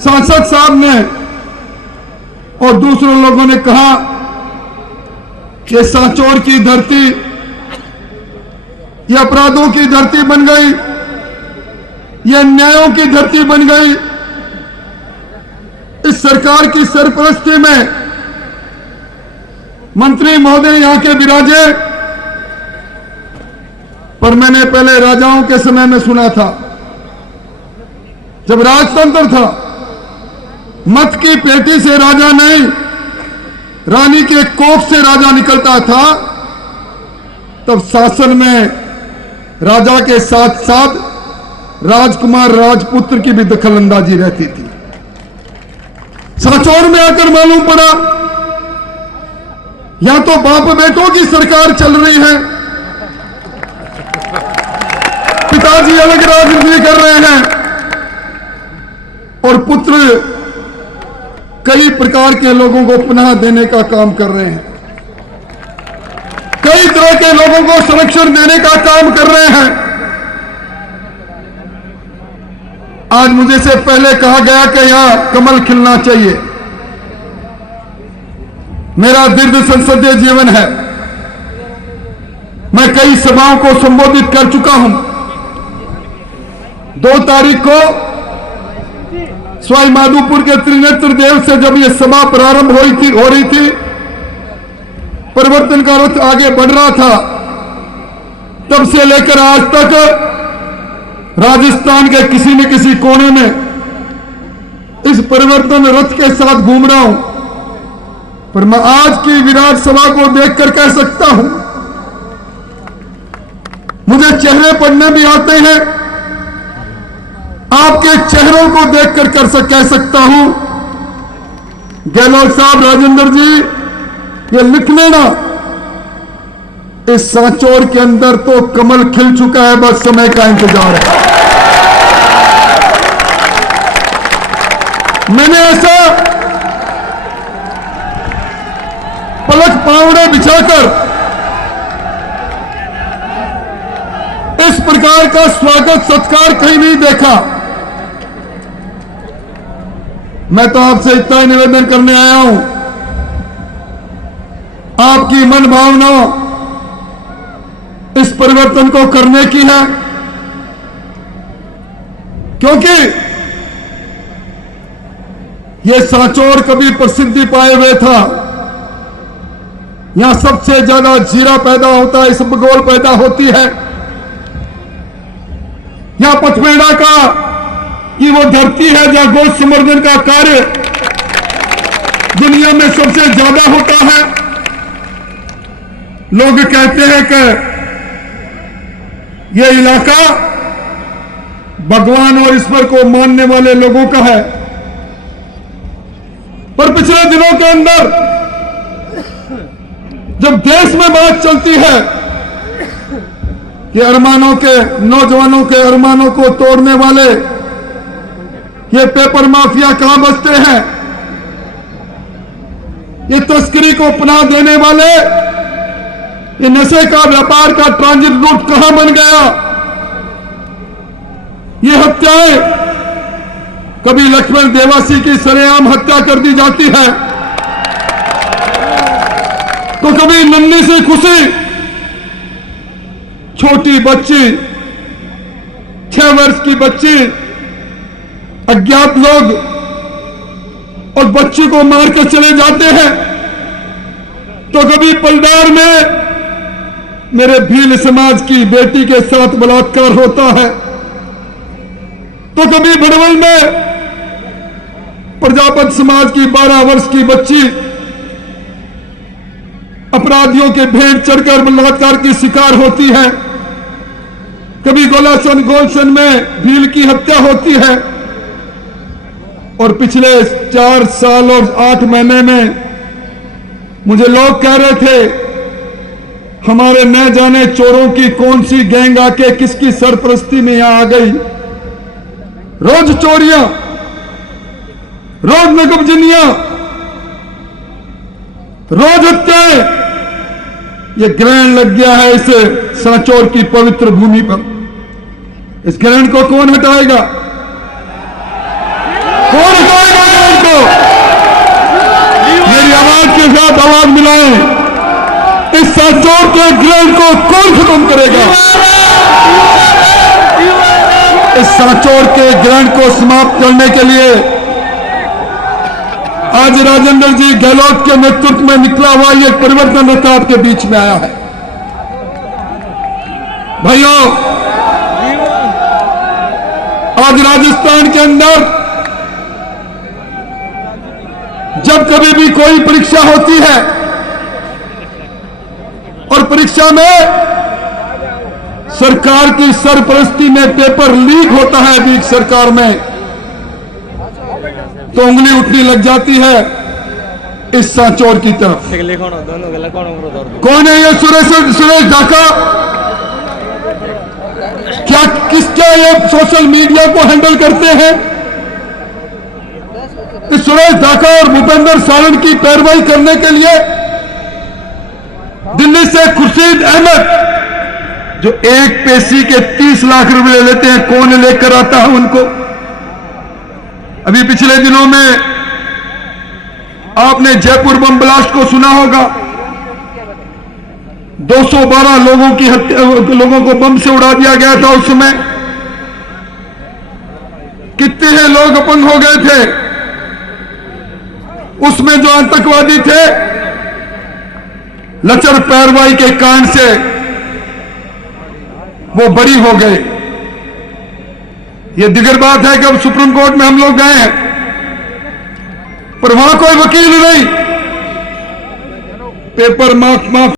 सांसद साहब ने और दूसरे लोगों ने कहा कि सांचौर की धरती ये अपराधों की धरती बन गई, ये अन्यायों की धरती बन गई। इस सरकार की सरपरस्ती में मंत्री महोदय यहां के विराजे, पर मैंने पहले राजाओं के समय में सुना था, जब राजतंत्र था, मत की पेटी से राजा नहीं, रानी के कोख से राजा निकलता था। तब शासन में राजा के साथ साथ राजकुमार राजपुत्र की भी दखलंदाजी रहती थी। सांचौर में आकर मालूम पड़ा या तो बाप बेटों की सरकार चल रही है, पिताजी अलग राजनीति कर रहे हैं और पुत्र कई प्रकार के लोगों को पनाह देने का काम कर रहे हैं, कई तरह के लोगों को संरक्षण देने का काम कर रहे हैं। आज मुझे से पहले कहा गया कि यहां कमल खिलना चाहिए। मेरा दीर्घ संसदीय जीवन है, मैं कई सभाओं को संबोधित कर चुका हूं। 2 तारीख को सवाई माधोपुर के त्रिनेत्र देव से जब यह सभा प्रारंभ हो रही थी, परिवर्तन का रथ आगे बढ़ रहा था, तब से लेकर आज तक राजस्थान के किसी न किसी कोने में इस परिवर्तन रथ के साथ घूम रहा हूं। पर मैं आज की विराट सभा को देखकर कह सकता हूं, मुझे चेहरे पढ़ने भी आते हैं, आपके चेहरों को देखकर कह सकता हूं, गहलोत साहब, राजेंद्र जी, ये लिख लेना, इस सांचौर के अंदर तो कमल खिल चुका है, बस समय का इंतजार है। मैंने ऐसा पलक पावड़े बिछाकर इस प्रकार का स्वागत सत्कार कहीं नहीं देखा। मैं तो आपसे इतना ही निवेदन करने आया हूं, आपकी मन भावना इस परिवर्तन को करने की है, क्योंकि यह सांचौर कभी प्रसिद्धि पाए हुए था। यहां सबसे ज्यादा जीरा पैदा होता है, इसबगोल पैदा होती है। यहां पथपेड़ा का कि वो धरती है जहां गौ संवर्धन का कार्य दुनिया में सबसे ज्यादा होता है। लोग कहते हैं कि यह इलाका भगवान और ईश्वर को मानने वाले लोगों का है, पर पिछले दिनों के अंदर जब देश में बात चलती है कि अरमानों के, नौजवानों के अरमानों को तोड़ने वाले ये पेपर माफिया कहां बसते हैं, ये तस्करी को पनाह देने वाले, ये नशे का व्यापार का ट्रांजिट रूट कहां बन गया, ये हत्याएं, कभी लक्ष्मण देवासी की सरेआम हत्या कर दी जाती है, तो कभी नन्ही सी खुशी छोटी बच्ची, 6 वर्ष की बच्ची, अज्ञात लोग और बच्ची को मार कर चले जाते हैं, तो कभी पलदार में मेरे भील समाज की बेटी के साथ बलात्कार होता है, तो कभी भड़वल में प्रजापत समाज की 12 वर्ष की बच्ची अपराधियों के भेंट चढ़कर बलात्कार की शिकार होती है, कभी गोलसन में भील की हत्या होती है, और पिछले 4 साल और 8 महीने में मुझे लोग कह रहे थे हमारे न जाने चोरों की कौन सी गैंग आके किसकी सरपरस्ती में यहां आ गई। रोज चोरियां, रोज नकबजनियां, रोज हत्याएं, ये ग्रहण लग गया है इस सांचौर की पवित्र भूमि पर। इस ग्रहण को कौन हटाएगा? कौन के साथ आवाज मिलाएं। इस सांचौर के ग्रहण को कौन खत्म करेगा? इस सांचौर के ग्रहण को समाप्त करने के लिए आज राजेंद्र जी गहलोत के नेतृत्व में निकला हुआ ये परिवर्तन रथ आपके बीच में आया है। भाइयों, आज राजस्थान के अंदर जब कभी भी कोई परीक्षा होती है और परीक्षा में सरकार की सरपरस्ती में पेपर लीक होता है बीच सरकार में, तो उंगली उठनी लग जाती है इस सांचौर की तरफ। कौन है ये सुरेश ढाका? क्या किसके ये सोशल मीडिया को हैंडल करते हैं? इस सुरेश ढाका और भूपेंद्र सारण की पैरवाई करने के लिए दिल्ली से खुर्शीद अहमद, जो एक पेशी के 30 लाख रुपए ले लेते हैं, कौन लेकर आता है उनको? अभी पिछले दिनों में आपने जयपुर बम ब्लास्ट को सुना होगा। 212 लोगों को बम से उड़ा दिया गया था। उस समय कितने हैं लोग अपंग हो गए थे। उसमें जो आतंकवादी थे, लचर पैरवाई के कांड से वो बरी हो गए। ये दिगर बात है कि अब सुप्रीम कोर्ट में हम लोग गए हैं, पर वहां कोई वकील नहीं। पेपर माफ